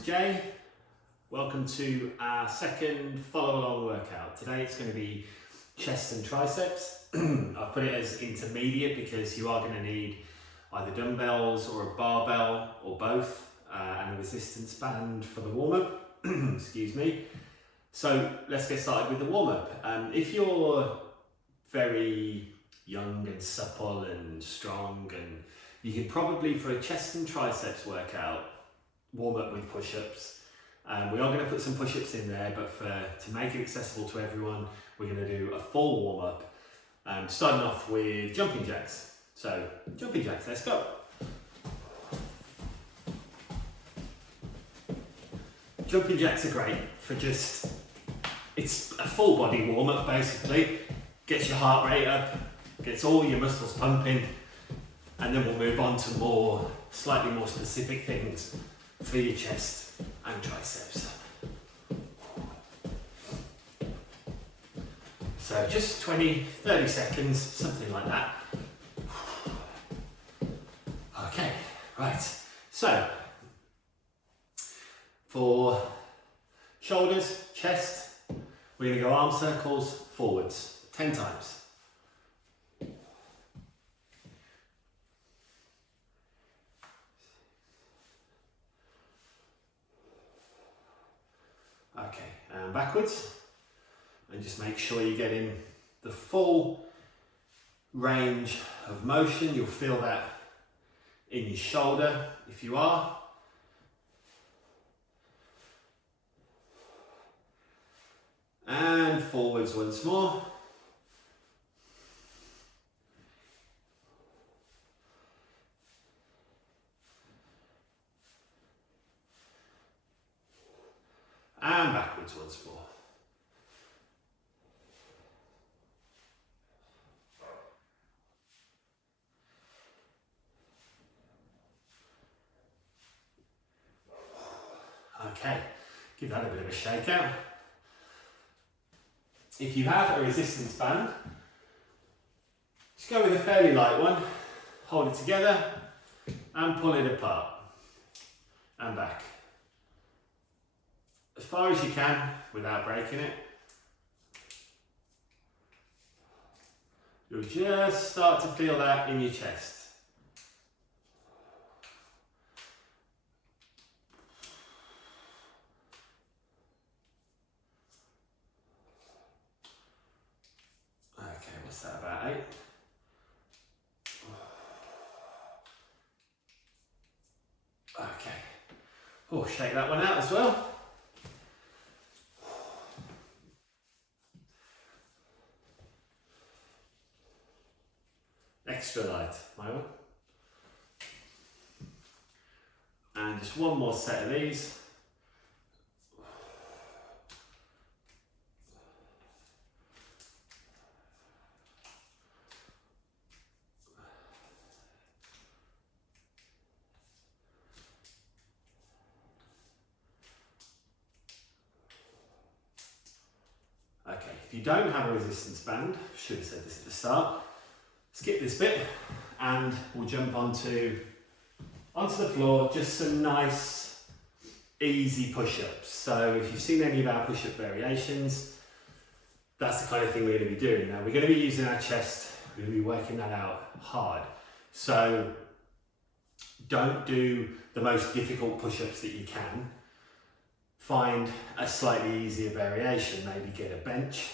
name's Jay. Welcome to our second follow-along workout. Today it's going to be chest and triceps. I've put it as intermediate because you are going to need either dumbbells or a barbell or both, and a resistance band for the warm-up. Excuse me. So let's get started with the warm-up. If you're very young and supple and strong, and you can probably, for a chest and triceps workout, warm up with push-ups. We are going to put some push-ups in there, but to make it accessible to everyone, we're going to do a full warm-up, starting off with jumping jacks. So jumping jacks, let's go. Jumping jacks are great for it's a full body warm-up basically. Gets your heart rate up, gets all your muscles pumping, and then we'll move on to slightly more specific things for your chest and triceps. So just 20-30 seconds, something like that. Okay, right. So for shoulders, chest, we're going to go arm circles forwards 10 times. Okay, and backwards, and just make sure you're getting the full range of motion. You'll feel that in your shoulder if you are. And forwards once more. And backwards once more. Okay, give that a bit of a shake out. If you have a resistance band, just go with a fairly light one, hold it together and pull it apart and back. As far as you can without breaking it. You'll just start to feel that in your chest. Okay, what's that, about 8? Okay. Oh, shake that one out as well. Extra light, my one. And just one more set of these. Okay, if you don't have a resistance band, should have said this at the start, skip this bit and we'll jump onto the floor, just some nice easy push-ups. So if you've seen any of our push-up variations, that's the kind of thing we're going to be doing. Now we're going to be using our chest, we're going to be working that out hard. So don't do the most difficult push-ups that you can. Find a slightly easier variation, maybe get a bench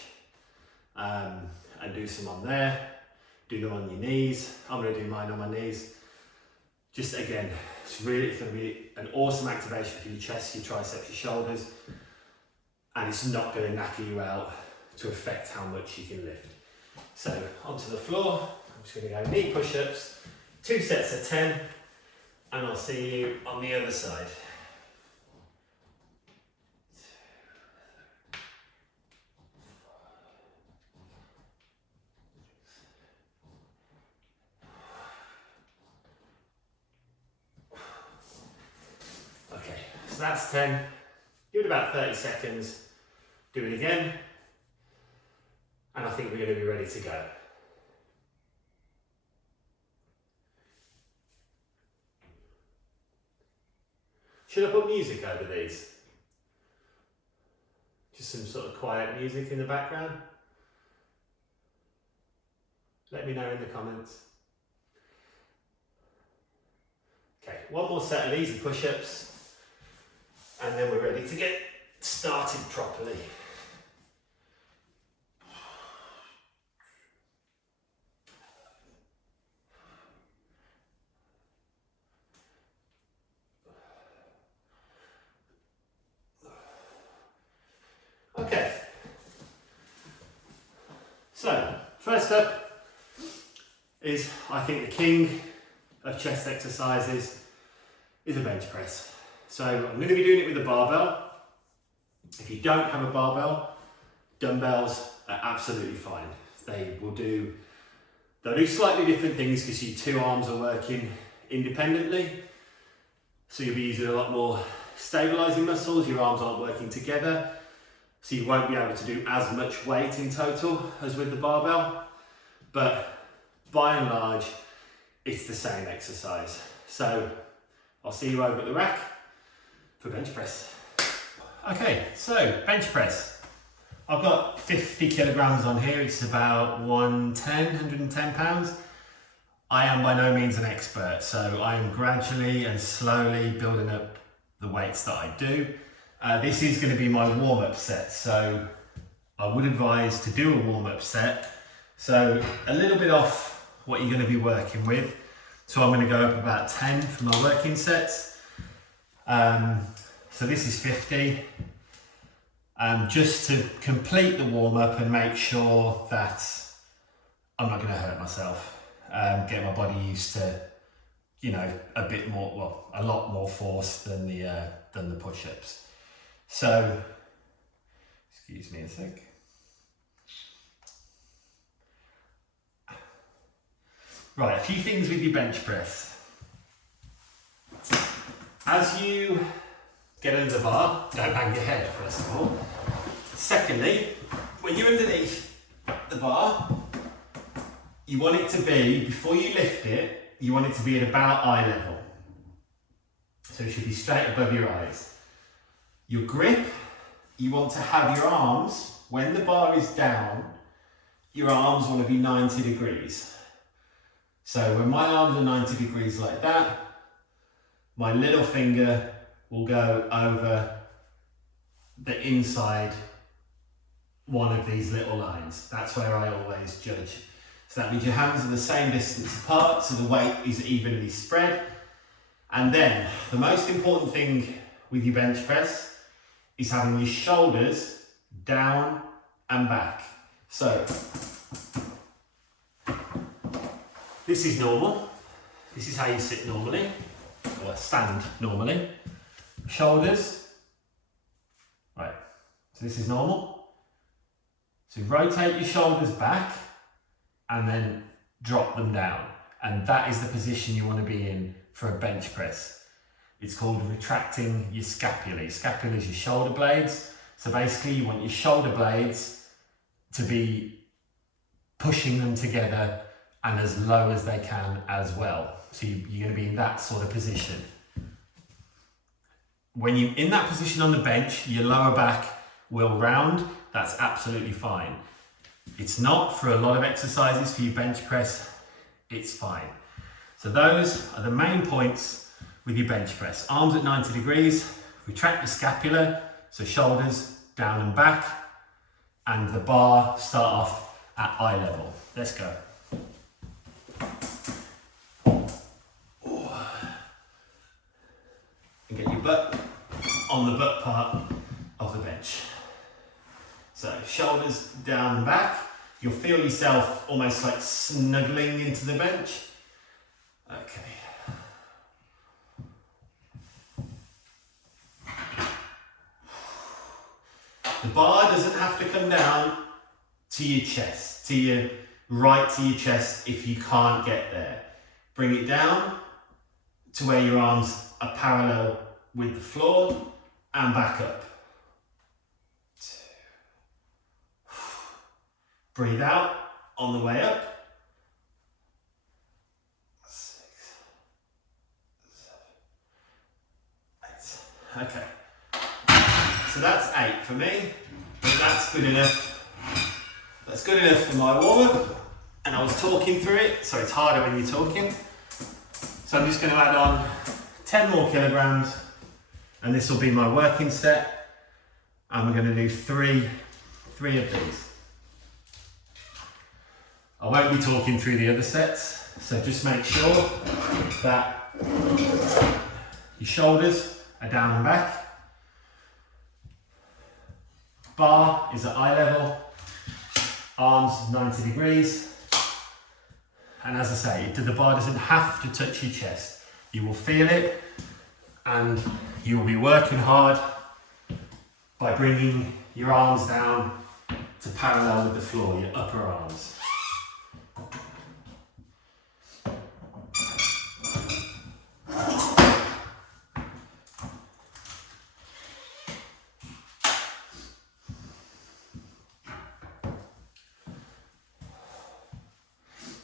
and do some on there. Do them on your knees. I'm going to do mine on my knees. Just again, it's going to be an awesome activation for your chest, your triceps, your shoulders, and it's not going to knacker you out to affect how much you can lift. So onto the floor, I'm just going to go knee push-ups, 2 sets of 10, and I'll see you on the other side. So that's 10, give it about 30 seconds, do it again, and I think we're going to be ready to go. Should I put music over these? Just some sort of quiet music in the background? Let me know in the comments. Okay, one more set of easy push-ups and then we're ready to get started properly. Okay, so first up is, I think, the king of chest exercises is a bench press. So I'm going to be doing it with a barbell. If you don't have a barbell, dumbbells are absolutely fine. They'll do slightly different things because your two arms are working independently. So you'll be using a lot more stabilizing muscles, your arms aren't working together. So you won't be able to do as much weight in total as with the barbell. But by and large, it's the same exercise. So I'll see you over at the rack for bench press. Okay, so bench press. I've got 50 kilograms on here. It's about 110 pounds. I am by no means an expert, so I'm gradually and slowly building up the weights that I do. This is going to be my warm-up set, so I would advise to do a warm-up set. So a little bit off what you're going to be working with. So I'm going to go up about 10 for my working sets. So this is 50. Just to complete the warm-up and make sure that I'm not going to hurt myself. Get my body used to, you know, a bit more, well, a lot more force than the push-ups. So, excuse me a sec. Right, a few things with your bench press. As you get under the bar, don't bang your head first of all. Secondly, when you're underneath the bar, you want it to be, before you lift it, you want it to be at about eye level. So it should be straight above your eyes. Your grip, you want to have your arms, when the bar is down, your arms want to be 90 degrees. So when my arms are 90 degrees like that, my little finger will go over the inside one of these little lines. That's where I always judge. So that means your hands are the same distance apart, so the weight is evenly spread. And then the most important thing with your bench press is having your shoulders down and back. So this is normal. This is how you sit normally, or stand normally. Shoulders, right, so this is normal. So rotate your shoulders back and then drop them down. And that is the position you want to be in for a bench press. It's called retracting your scapulae. Scapula is your shoulder blades. So basically you want your shoulder blades to be pushing them together and as low as they can as well. So you're going to be in that sort of position. When you're in that position on the bench, your lower back will round. That's absolutely fine. It's not for a lot of exercises for your bench press. It's fine. So those are the main points with your bench press. Arms at 90 degrees, retract your scapula, so shoulders down and back, and the bar start off at eye level. Let's go. And get your butt on the butt part of the bench. So shoulders down and back. You'll feel yourself almost like snuggling into the bench. Okay. The bar doesn't have to come down to your chest, right to your chest if you can't get there. Bring it down to where your arms are parallel with the floor and back up. Breathe out on the way up. 6, 7, 8. Okay. So that's 8 for me, but that's good enough. That's good enough for my warm-up. And I was talking through it, so it's harder when you're talking. So I'm just going to add on 10 more kilograms, and this will be my working set. And we're going to do three of these. I won't be talking through the other sets, so just make sure that your shoulders are down and back. Bar is at eye level, arms 90 degrees. And as I say, the bar doesn't have to touch your chest. You will feel it, and you will be working hard by bringing your arms down to parallel with the floor, your upper arms.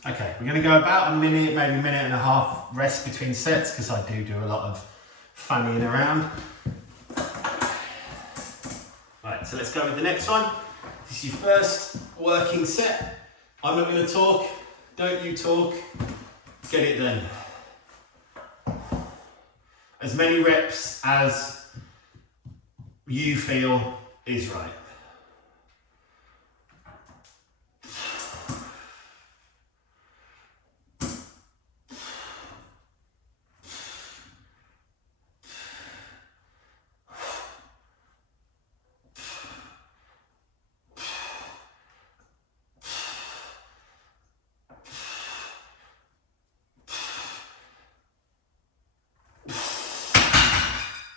Okay, we're going to go about a minute, maybe a minute and a half rest between sets, because I do a lot of fannying around. Right, so let's go with the next one. This is your first working set. I'm not going to talk, don't you talk, get it done. As many reps as you feel is right.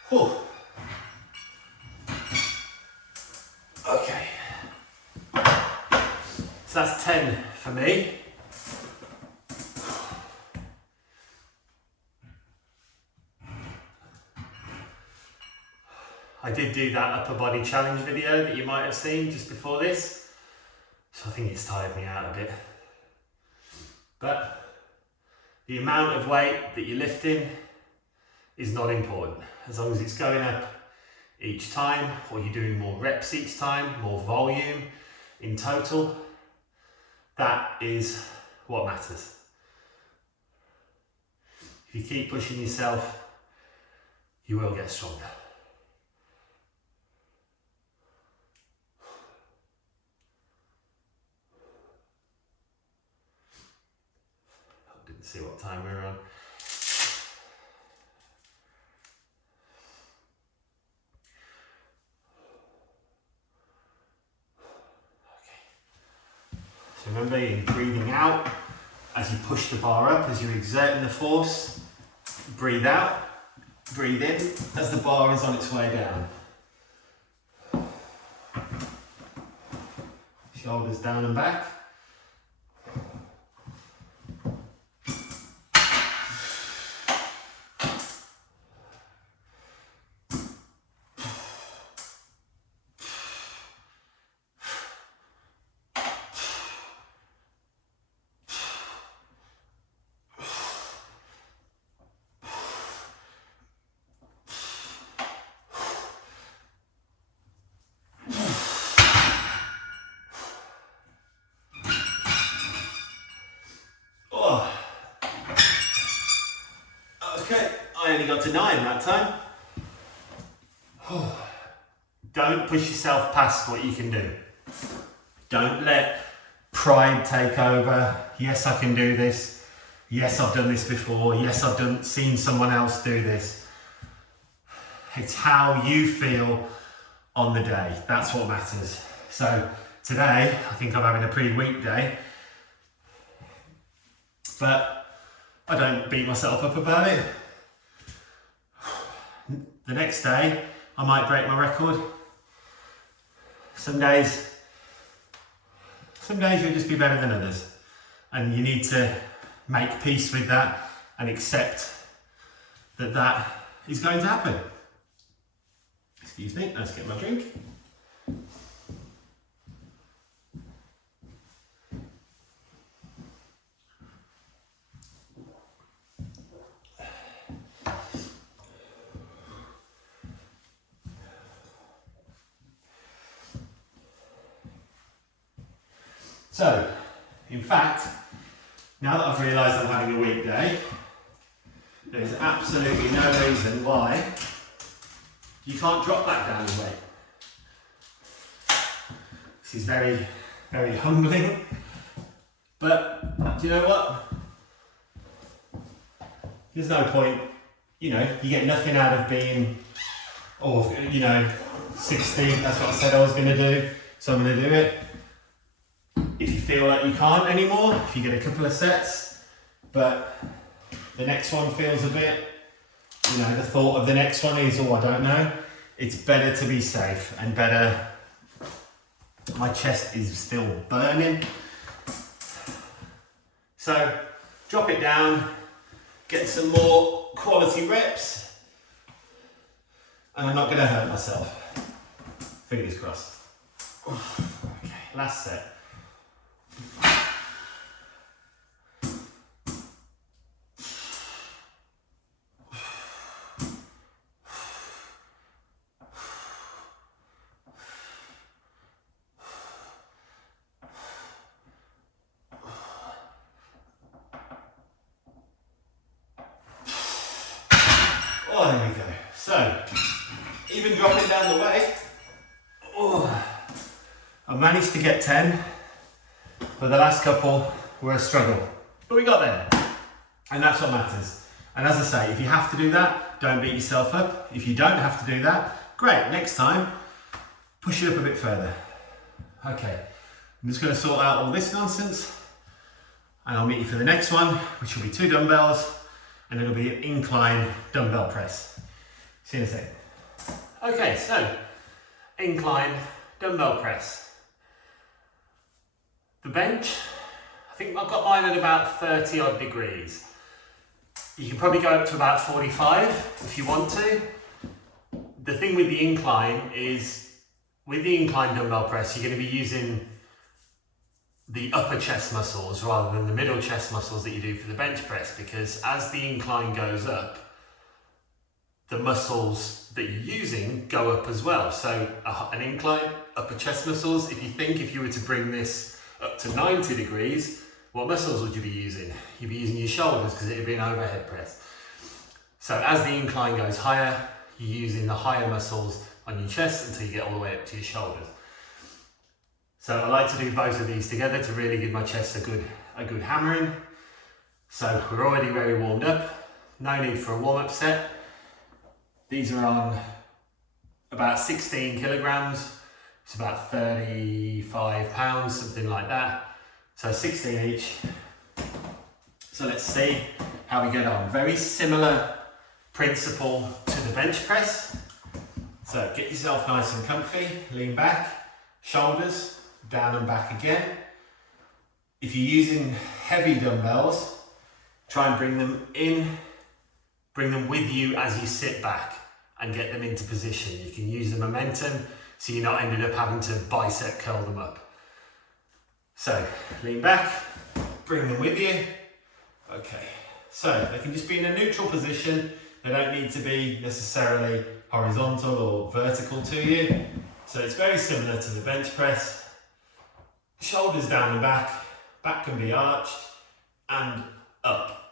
Whew. Okay, so that's 10 for me. I did do that upper body challenge video that you might have seen just before this, so I think it's tired me out a bit. But the amount of weight that you're lifting is not important, as long as it's going up each time, or you're doing more reps each time, more volume in total. That is what matters. If you keep pushing yourself, you will get stronger. I didn't see what time we're on. So remember, you're breathing out as you push the bar up, as you're exerting the force. Breathe out, breathe in as the bar is on its way down. Shoulders down and back. Okay, I only got to 9 that time. Don't push yourself past what you can do. Don't let pride take over. Yes, I can do this. Yes, I've done this before. Yes, I've seen someone else do this. It's how you feel on the day. That's what matters. So today, I think I'm having a pretty weak day, but I don't beat myself up about it. The next day, I might break my record. Some days you'll just be better than others. And you need to make peace with that and accept that that is going to happen. Excuse me, let's get my drink. So, in fact, now that I've realised I'm having a weekday, there's absolutely no reason why you can't drop back down in weight. This is very, very humbling, but do you know what? There's no point, you get nothing out of being, 60, that's what I said I was going to do, so I'm going to do it. If you feel like you can't anymore, if you get a couple of sets, but the next one feels a bit, the thought of the next one is, I don't know. It's better to be safe and better. My chest is still burning. So drop it down, get some more quality reps, and I'm not going to hurt myself. Fingers crossed. Okay, last set. Oh, there we go. So, even dropping down the weight, I managed to get 10, but the last couple were a struggle. But we got there, and that's what matters. And as I say, if you have to do that, don't beat yourself up. If you don't have to do that, great, next time, push it up a bit further. Okay, I'm just going to sort out all this nonsense, and I'll meet you for the next one, which will be 2 dumbbells, and it'll be an incline dumbbell press. See you in a second. Okay, so incline dumbbell press. The bench, I think I've got mine at about 30 odd degrees. You can probably go up to about 45 if you want to. The thing with the incline is, with the incline dumbbell press, you're going to be using the upper chest muscles rather than the middle chest muscles that you do for the bench press, because as the incline goes up, the muscles that you're using go up as well. So an incline, upper chest muscles, if you were to bring this up to 90 degrees, what muscles would you be using? You'd be using your shoulders because it would be an overhead press. So as the incline goes higher, you're using the higher muscles on your chest until you get all the way up to your shoulders. So I like to do both of these together to really give my chest a good hammering. So we're already very warmed up. No need for a warm-up set. These are on about 16 kilograms. It's about 35 pounds, something like that. So 16 each. So let's see how we get on. Very similar principle to the bench press. So get yourself nice and comfy, lean back, shoulders down and back again. If you're using heavy dumbbells, try and bring them with you as you sit back and get them into position. You can use the momentum so you're not ended up having to bicep curl them up. So lean back, bring them with you. Okay, so they can just be in a neutral position. They don't need to be necessarily horizontal or vertical to you. So it's very similar to the bench press. Shoulders down and back can be arched and up.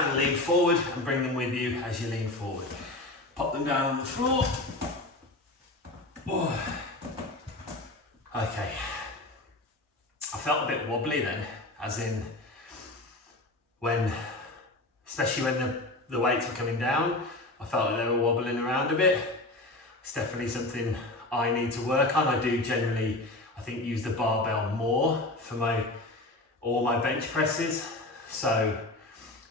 And lean forward and bring them with you as you lean forward. Pop them down on the floor. Oh. Okay. I felt a bit wobbly then, as in especially when the weights were coming down, I felt like they were wobbling around a bit. It's definitely something I need to work on. I do generally, I think, use the barbell more for all my bench presses. So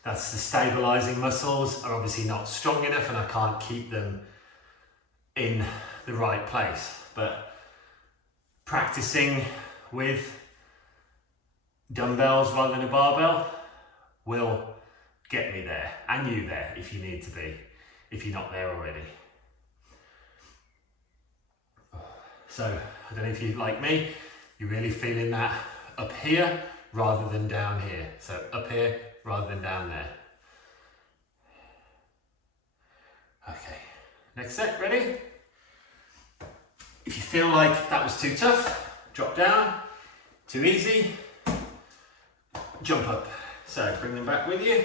that's the stabilizing muscles are obviously not strong enough and I can't keep them in the right place. But practicing with dumbbells rather than a barbell will get me there, and you there if you need to be, if you're not there already. So I don't know if you're like me, you're really feeling that up here rather than down here. So up here rather than down there. Okay, next set, ready? If you feel like that was too tough, drop down. Too easy, jump up. So bring them back with you.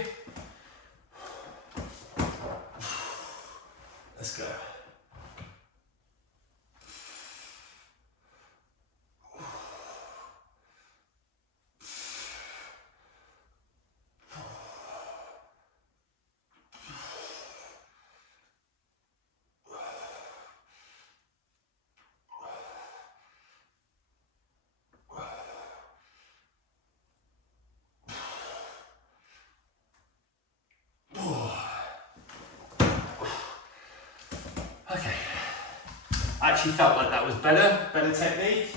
Let's go. I actually felt like that was better technique.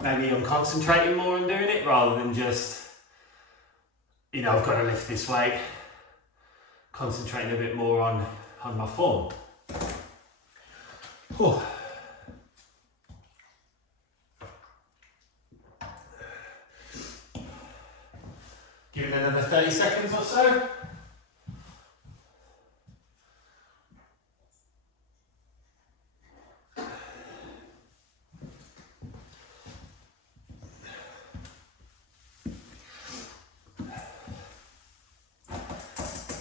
Maybe I'm concentrating more on doing it rather than just, you know, I've got to lift this weight. Concentrating a bit more on my form. Whew. Give it another 30 seconds or so.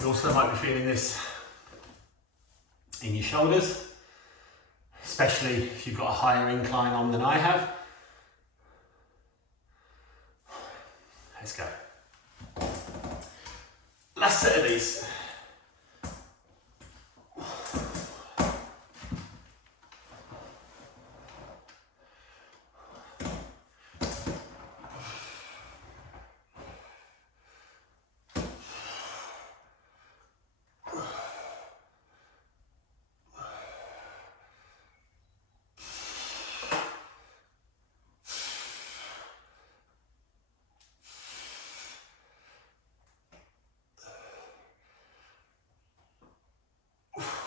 You also might be feeling this in your shoulders, especially if you've got a higher incline on than I have. Let's go. Last set of these.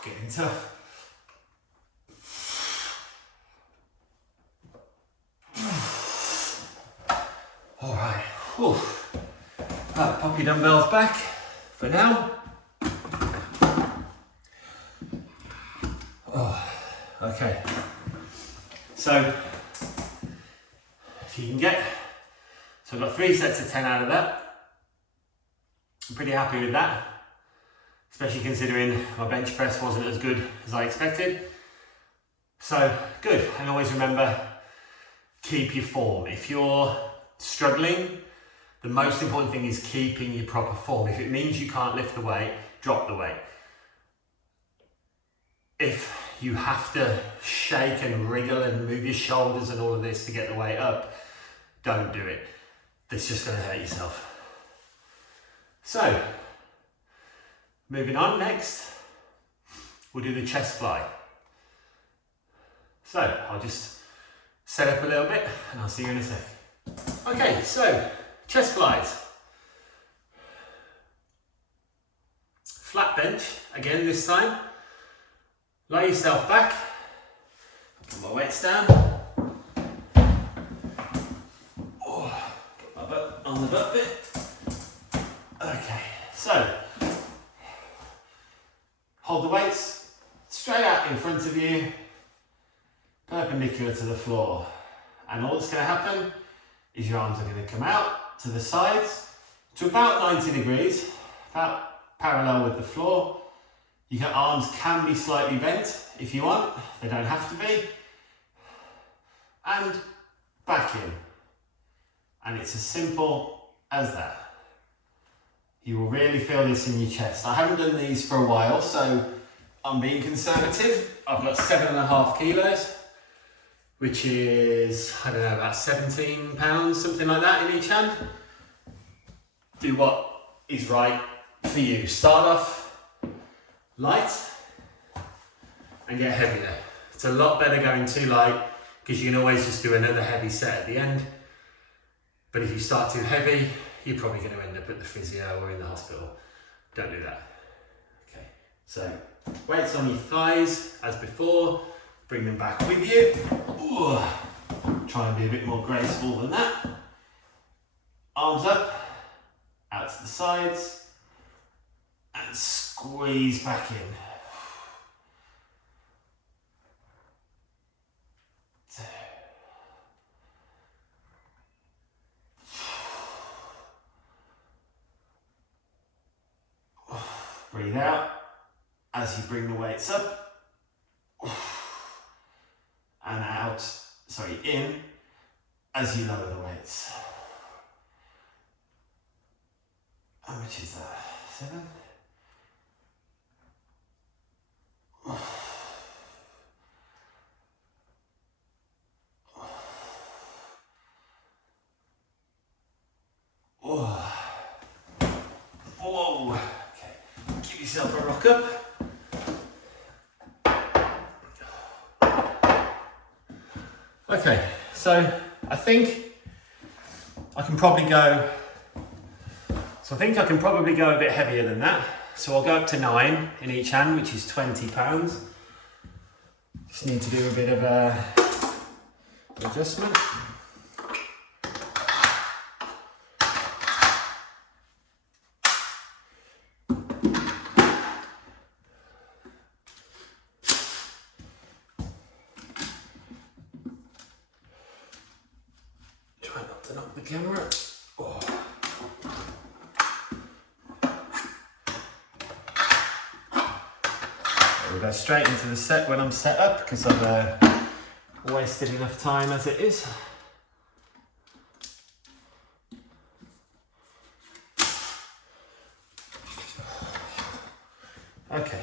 Getting tough. All right. Right, pop your dumbbells back for now. Oh, okay. So, if you can get, so I've got 3 sets of 10 out of that. I'm pretty happy with that. Especially considering my bench press wasn't as good as I expected. So, good. And always remember, keep your form. If you're struggling, the most important thing is keeping your proper form. If it means you can't lift the weight, drop the weight. If you have to shake and wriggle and move your shoulders and all of this to get the weight up, don't do it. That's just going to hurt yourself. So, moving on, next, we'll do the chest fly. So, I'll just set up a little bit and I'll see you in a sec. Okay, so, chest flies. Flat bench, again this time. Lay yourself back. Put my weights down. Oh, get my butt on the butt bit. Okay, so, hold the weights straight out in front of you, perpendicular to the floor. And all that's going to happen is your arms are going to come out to the sides to about 90 degrees, about parallel with the floor. Your arms can be slightly bent if you want, they don't have to be. And back in. And it's as simple as that. You will really feel this in your chest. I haven't done these for a while, so I'm being conservative. I've got 7.5 kilos, which is, I don't know, about 17 pounds, something like that in each hand. Do what is right for you. Start off light and get heavier. It's a lot better going too light because you can always just do another heavy set at the end. But if you start too heavy, you're probably going to end up at the physio or in the hospital. Don't do that. Okay, so weights on your thighs as before, bring them back with you. Ooh. Try and be a bit more graceful than that. Arms up, out to the sides, and squeeze back in. Breathe out as you bring the weights up and out, in as you lower the weights. How much is that? 7? Whoa. Okay. Give yourself a rock up. Okay, so I think I can probably go a bit heavier than that. So I'll go up to 9 in each hand, which is 20 pounds. Just need to do a bit of a adjustment. Try not to knock the camera. Oh. We'll go straight into the set when I'm set up because I've wasted enough time as it is. Okay,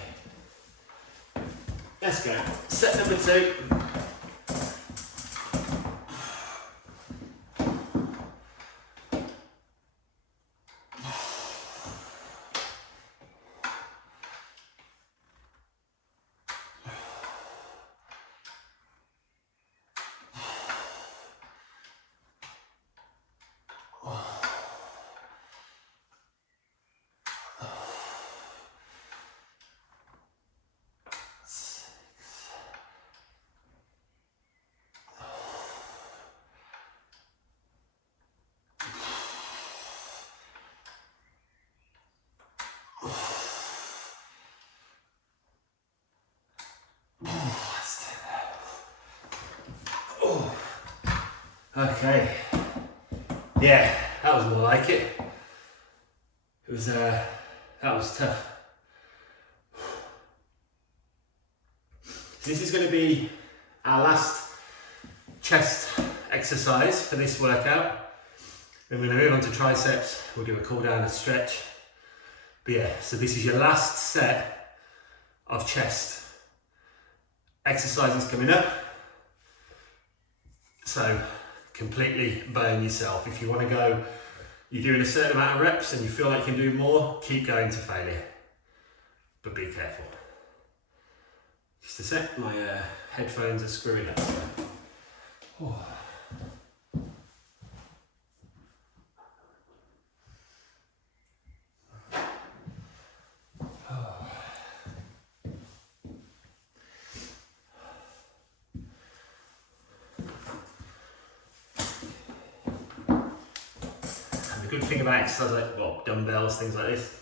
let's go. Set number 2. Okay, yeah, that was more like it. It was, that was tough. This is going to be our last chest exercise for this workout. Then we're going to move on to triceps. We'll do a cool down, a stretch. But yeah, so this is your last set of chest exercises coming up. So completely burn yourself. If you want to go, you're doing a certain amount of reps and you feel like you can do more, keep going to failure. But be careful. Just a sec, my headphones are screwing up. Oh. The good thing about exercise like dumbbells, things like this,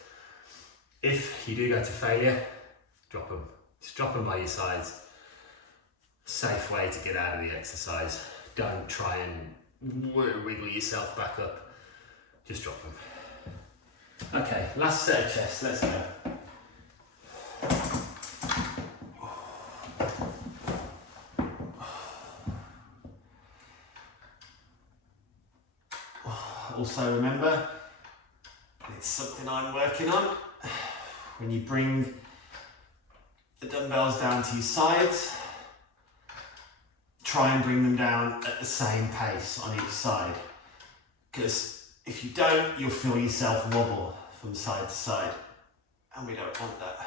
if you do go to failure, drop them. Just drop them by your sides. Safe way to get out of the exercise. Don't try and wiggle yourself back up. Just drop them. Okay, last set of chest, let's go. Also remember, it's something I'm working on, when you bring the dumbbells down to your sides, try and bring them down at the same pace on each side, because if you don't, you'll feel yourself wobble from side to side, and we don't want that.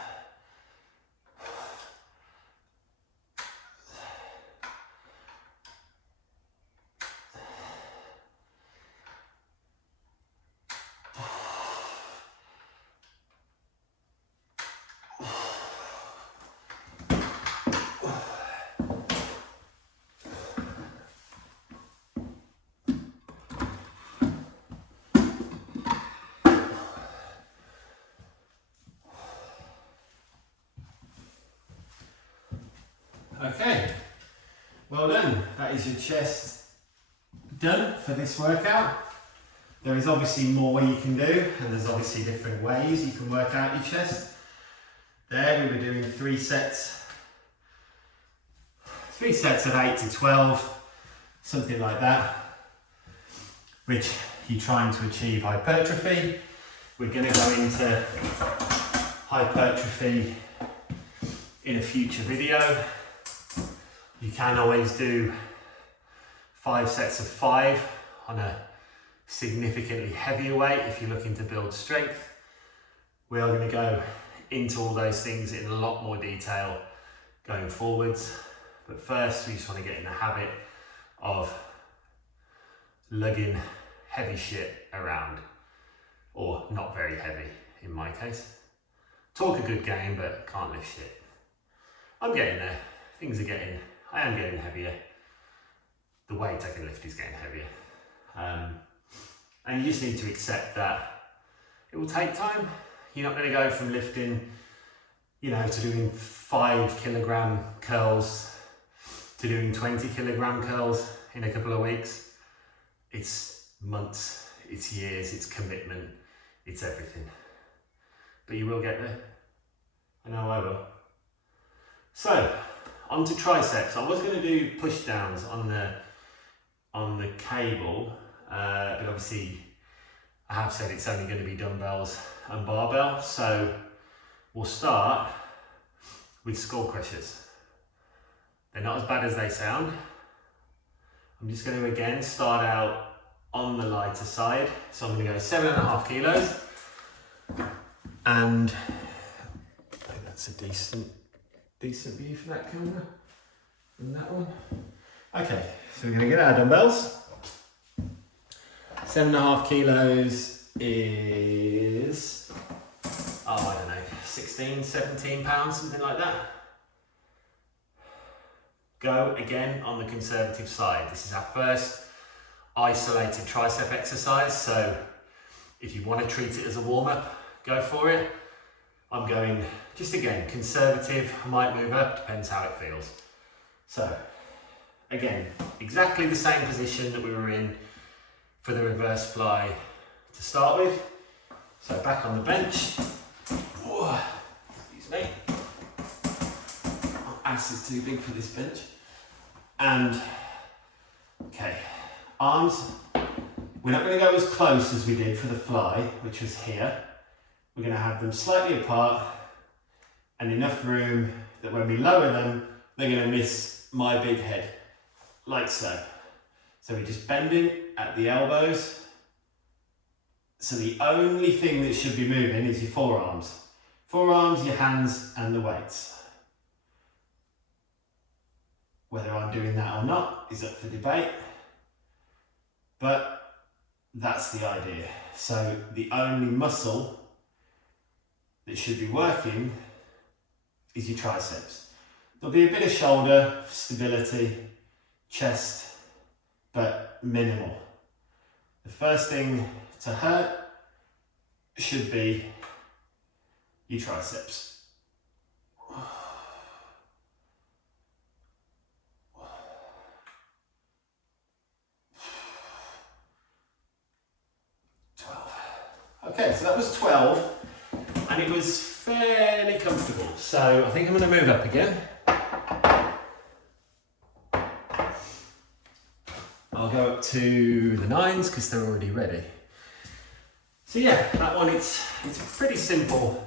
Okay, well done. That is your chest done for this workout. There is obviously more you can do, and there's obviously different ways you can work out your chest. There we were doing 3 sets of 8 to 12, something like that, which you're trying to achieve hypertrophy. We're going to go into hypertrophy in a future video. You can always do 5 sets of 5 on a significantly heavier weight if you're looking to build strength. We are going to go into all those things in a lot more detail going forwards, but first we just want to get in the habit of lugging heavy shit around, or not very heavy in my case. Talk a good game, but can't lift shit. I'm getting there. I am getting heavier. The weight I can lift is getting heavier. And you just need to accept that it will take time. You're not going to go from lifting, to doing 5 kilogram curls to doing 20 kilogram curls in a couple of weeks. It's months, it's years, it's commitment, it's everything. But you will get there. I know I will. So, on to triceps. I was going to do push downs on the cable, but obviously I have said it's only going to be dumbbells and barbell. So we'll start with skull crushers. They're not as bad as they sound. I'm just going to again start out on the lighter side. So I'm going to go 7.5 kilos. And I think that's a decent view for that camera, from that one. Okay, so we're going to get our dumbbells. 7.5 kilos is, I don't know, 16, 17 pounds, something like that. Go again on the conservative side. This is our first isolated tricep exercise, so if you want to treat it as a warm-up, go for it. I'm going, just again, conservative. I might move up, depends how it feels. So, again, exactly the same position that we were in for the reverse fly to start with. So back on the bench. Whoa, excuse me. My ass is too big for this bench. And, okay, arms. We're not going to go as close as we did for the fly, which was here. We're going to have them slightly apart and enough room that when we lower them, they're going to miss my big head, like so. So we're just bending at the elbows. So the only thing that should be moving is your forearms. Forearms, your hands, and the weights. Whether I'm doing that or not is up for debate, but that's the idea. So the only muscle that should be working is your triceps. There'll be a bit of shoulder for stability, chest, but minimal. The first thing to hurt should be your triceps. 12. Okay, so that was 12. And it was fairly comfortable. So I think I'm going to move up again. I'll go up to the 9s because they're already ready. So yeah, that one, it's a pretty simple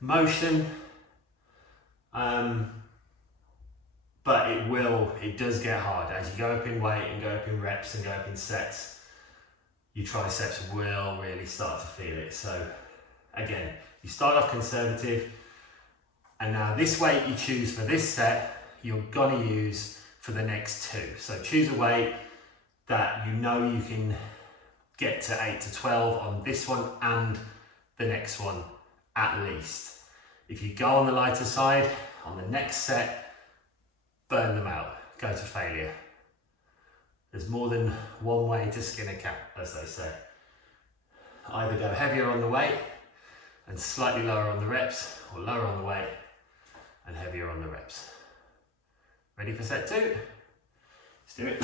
motion. But it does get hard as you go up in weight and go up in reps and go up in sets. Your triceps will really start to feel it. So again, you start off conservative, and now this weight you choose for this set, you're gonna use for the next 2. So choose a weight that you know you can get to 8 to 12 on this one and the next one at least. If you go on the lighter side, on the next set, burn them out, go to failure. There's more than one way to skin a cat, as they say. Either go heavier on the weight and slightly lower on the reps, or lower on the weight and heavier on the reps. Ready for set 2? Let's do it.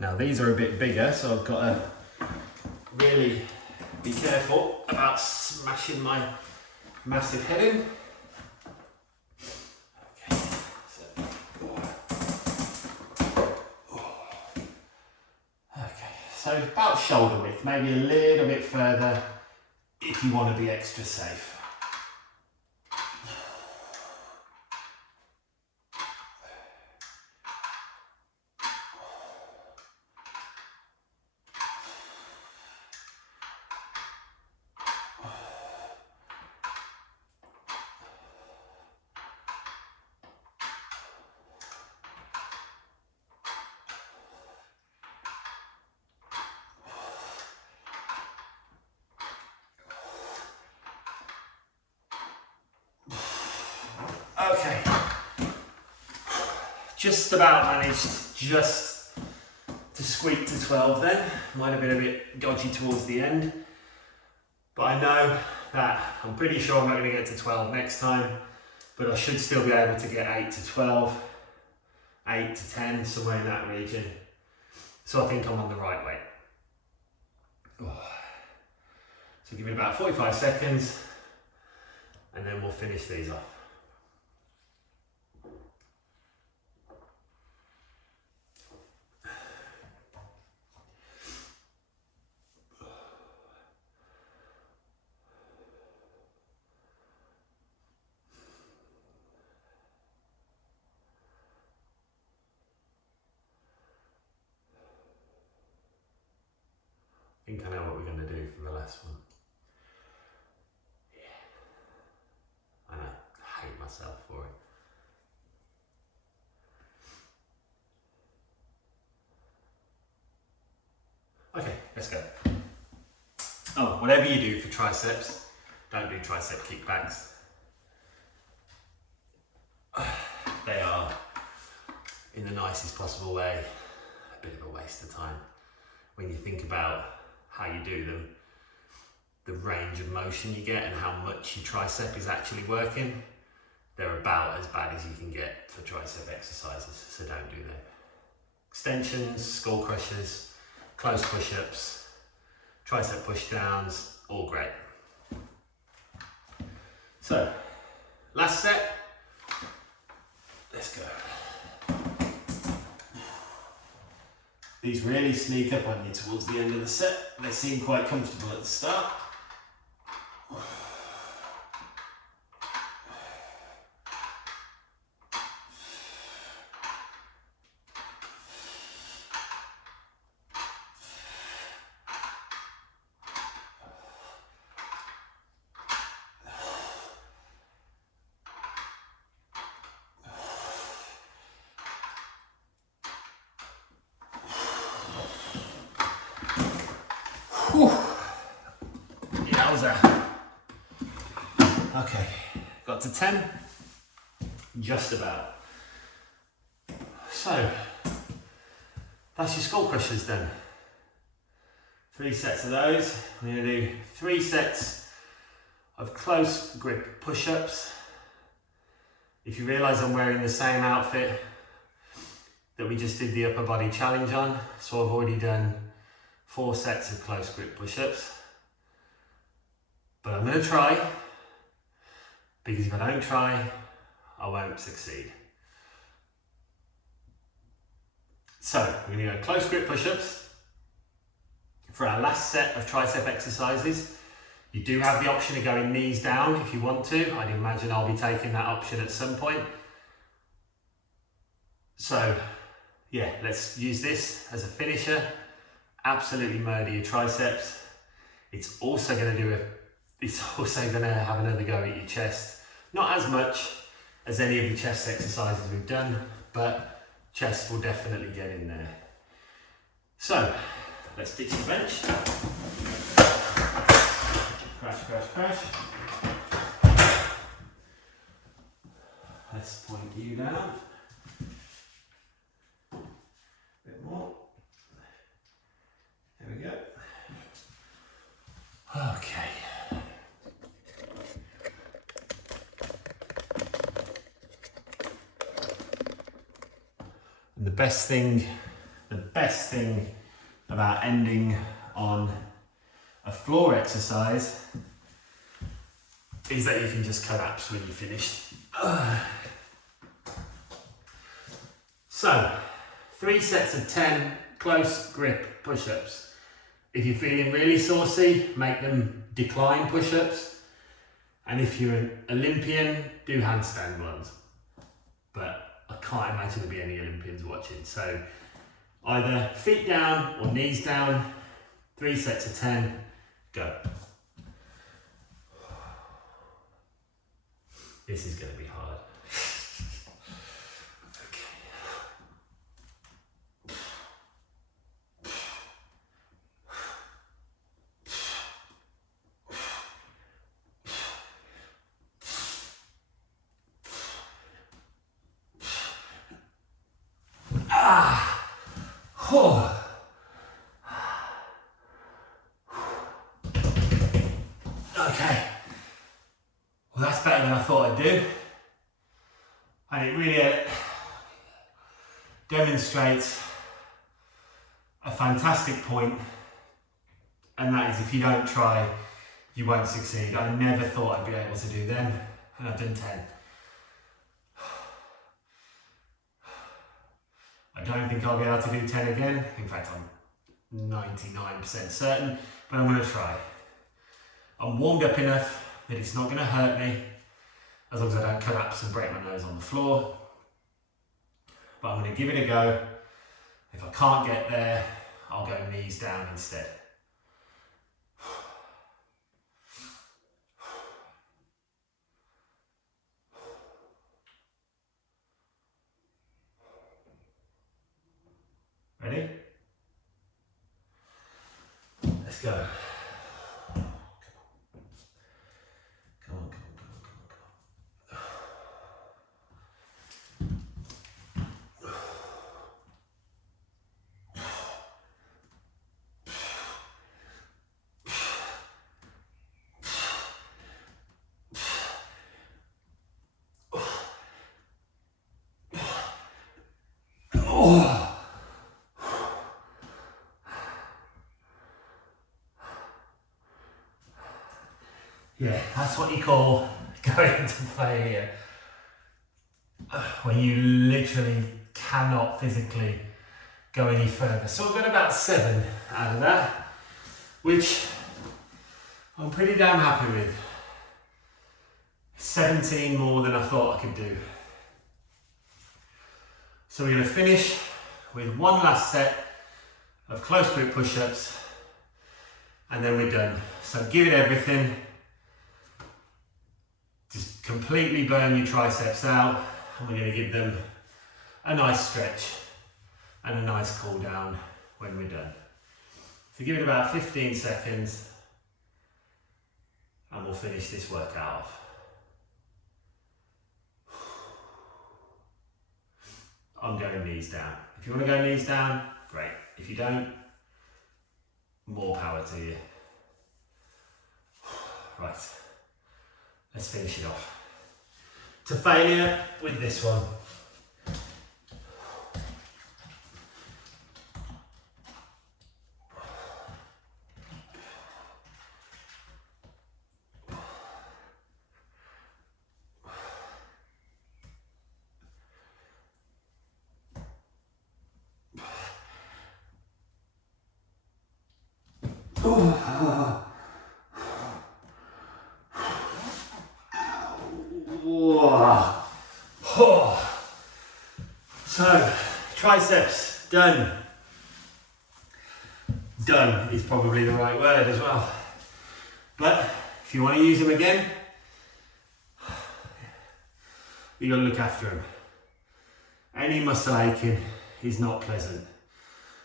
Now these are a bit bigger, so I've got to really be careful about smashing my massive head in. Okay, so about shoulder width, maybe a little bit further if you want to be extra safe. Okay, just about managed just to squeak to 12 then. Might have been a bit dodgy towards the end, but I know that I'm pretty sure I'm not going to get to 12 next time, but I should still be able to get 8 to 12, 8 to 10, somewhere in that region. So I think I'm on the right way. So give it about 45 seconds and then we'll finish these off. I think I know what we're going to do for the last one. Yeah. And I hate myself for it. Okay, let's go. Oh, whatever you do for triceps, don't do tricep kickbacks. They are, in the nicest possible way, a bit of a waste of time. When you think about how you do them, the range of motion you get and how much your tricep is actually working, they're about as bad as you can get for tricep exercises, so don't do them. Extensions, skull crushers, close push-ups, tricep push-downs, all great. So, last set, let's go. These really sneak up on you towards the end of the set. They seem quite comfortable at the start. Yowza. Okay, got to 10, just about. So, that's your skull crushers done. 3 sets of those. I'm going to do 3 sets of close grip push-ups. If you realise I'm wearing the same outfit that we just did the upper body challenge on, so I've already done 4 sets of close grip push-ups. But I'm going to try, because if I don't try, I won't succeed. So, we're going to go close grip push-ups for our last set of tricep exercises. You do have the option of going knees down if you want to. I'd imagine I'll be taking that option at some point. So, yeah, let's use this as a finisher. Absolutely murder your triceps. It's also going to have another go at your chest. Not as much as any of the chest exercises we've done, but chest will definitely get in there. So, let's ditch the bench. Crash, crash, crash. Let's point you down. A bit more. There we go. Okay. best thing about ending on a floor exercise is that you can just collapse when you're finished. So, 3 sets of 10 close grip push-ups. If you're feeling really saucy, make them decline push-ups. And if you're an Olympian, do handstand ones. But I can't imagine there'll be any Olympians watching. So either feet down or knees down, 3 sets of 10, go. This is going to be hard. Okay, well that's better than I thought I'd do, and it really demonstrates a fantastic point, and that is if you don't try, you won't succeed. I never thought I'd be able to do them, and I've done 10. I don't think I'll be able to do 10 again. In fact, I'm 99% certain, but I'm going to try. I'm warmed up enough that it's not going to hurt me, as long as I don't collapse and break my nose on the floor. But I'm going to give it a go. If I can't get there, I'll go knees down instead. Ready? Let's go. Yeah, that's what you call going to failure. When you literally cannot physically go any further. So I've got about 7 out of that, which I'm pretty damn happy with. 17 more than I thought I could do. So we're going to finish with one last set of close grip push-ups, and then we're done. So give it everything. Just completely burn your triceps out, and we're going to give them a nice stretch and a nice cool down when we're done. So give it about 15 seconds and we'll finish this workout off. I'm going knees down. If you want to go knees down, great. If you don't, more power to you. Right. Let's finish it off. To failure with this one. So, triceps, done. Done is probably the right word as well. But if you want to use them again, you got to look after them. Any muscle aching is not pleasant.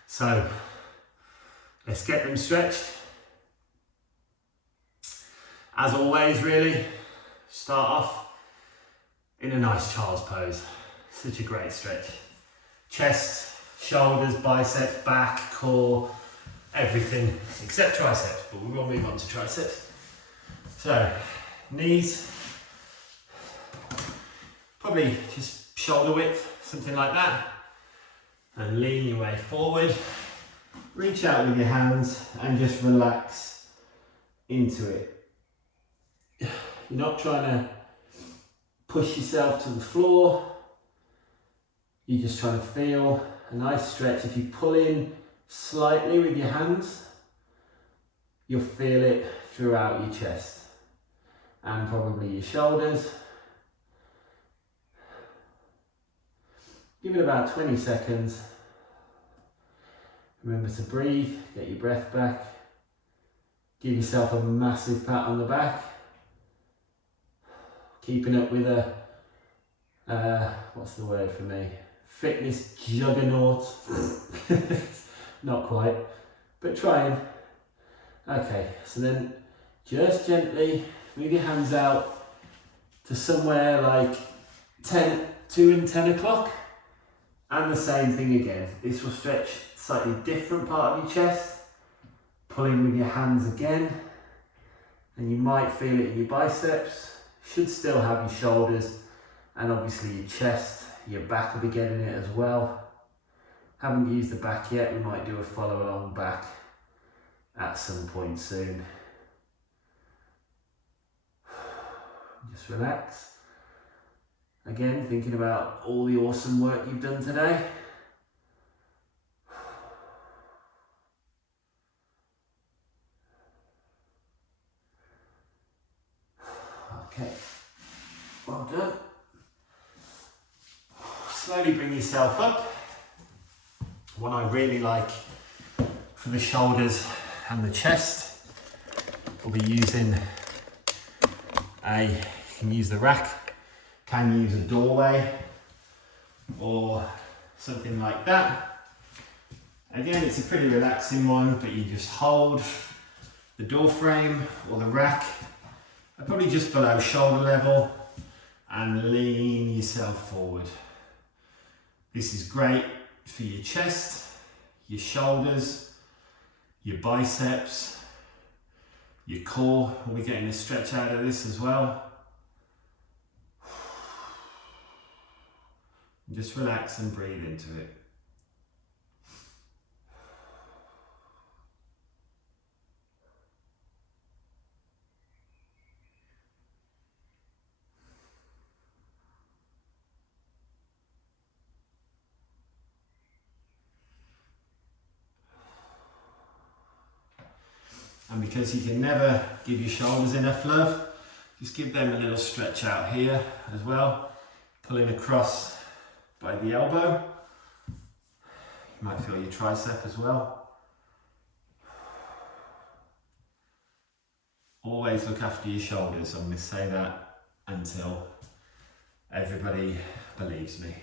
So, let's get them stretched. As always, really, start off in a nice child's pose. Such a great stretch. Chest, shoulders, biceps, back, core, everything except triceps, but we will move on to triceps. So, knees, probably just shoulder width, something like that. And lean your way forward. Reach out with your hands and just relax into it. You're not trying to push yourself to the floor. You're just trying to feel a nice stretch. If you pull in slightly with your hands, you'll feel it throughout your chest and probably your shoulders. Give it about 20 seconds. Remember to breathe, get your breath back. Give yourself a massive pat on the back. Keeping up with a, what's the word for me? Fitness juggernaut. Not quite, but trying. Okay, so then just gently move your hands out to somewhere like 2 and 10 o'clock. And the same thing again. This will stretch a slightly different part of your chest. Pulling with your hands again. And you might feel it in your biceps. Should still have your shoulders and obviously your chest. Your back will be getting it as well. Haven't used the back yet. We might do a follow along back at some point soon. Just relax. Again, thinking about all the awesome work you've done today. Okay, well done. Slowly bring yourself up. One I really like for the shoulders and the chest, we'll be using you can use the rack, can use a doorway or something like that. Again, it's a pretty relaxing one, but you just hold the door frame or the rack probably just below shoulder level and lean yourself forward. This is great for your chest, your shoulders, your biceps, your core. We're getting a stretch out of this as well. Just relax and breathe into it. And because you can never give your shoulders enough love, just give them a little stretch out here as well. Pulling across by the elbow. You might feel your tricep as well. Always look after your shoulders. I'm going to say that until everybody believes me.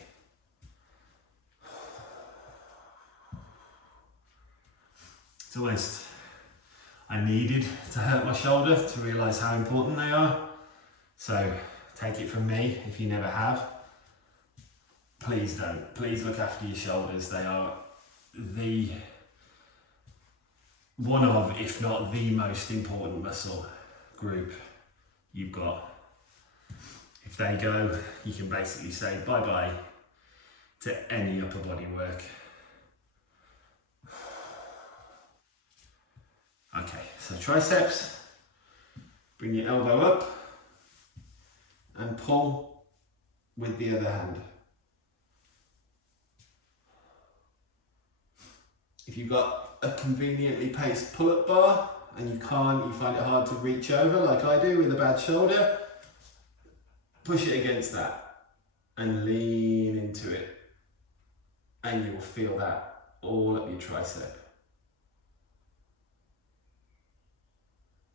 It's almost, I needed to hurt my shoulder to realise how important they are. So take it from me, if you never have, please don't. Please look after your shoulders. They are one of, if not the most important muscle group you've got. If they go, you can basically say bye-bye to any upper body work. Okay, so triceps, bring your elbow up and pull with the other hand. If you've got a conveniently paced pull-up bar and you find it hard to reach over like I do with a bad shoulder, push it against that and lean into it, and you will feel that all up your tricep.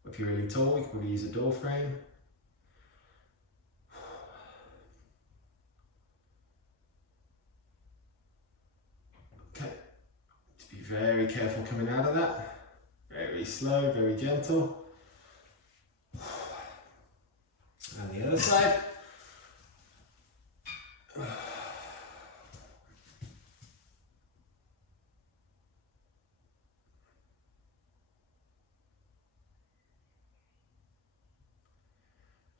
If you're really tall, you can probably use a door frame. Okay, just be very careful coming out of that. Very slow, very gentle. And the other side.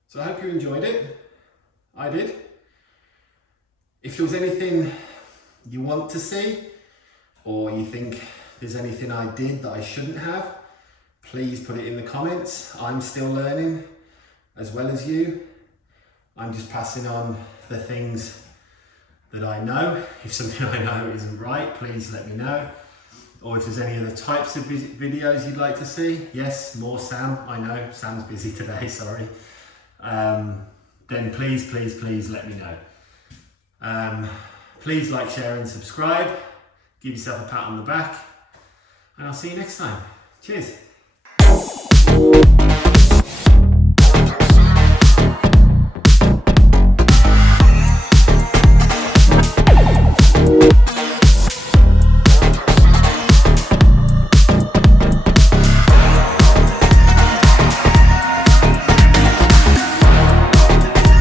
So I hope you enjoyed it. I did. If there was anything you want to see, or you think there's anything I did that I shouldn't have, please put it in the comments. I'm still learning as well as you. I'm just passing on the things that I know. If something I know isn't right, please let me know. Or if there's any other types of videos you'd like to see, yes, more Sam. I know Sam's busy today, sorry. Then please let me know. Please like, share and subscribe. Give yourself a pat on the back, and I'll see you next time. Cheers.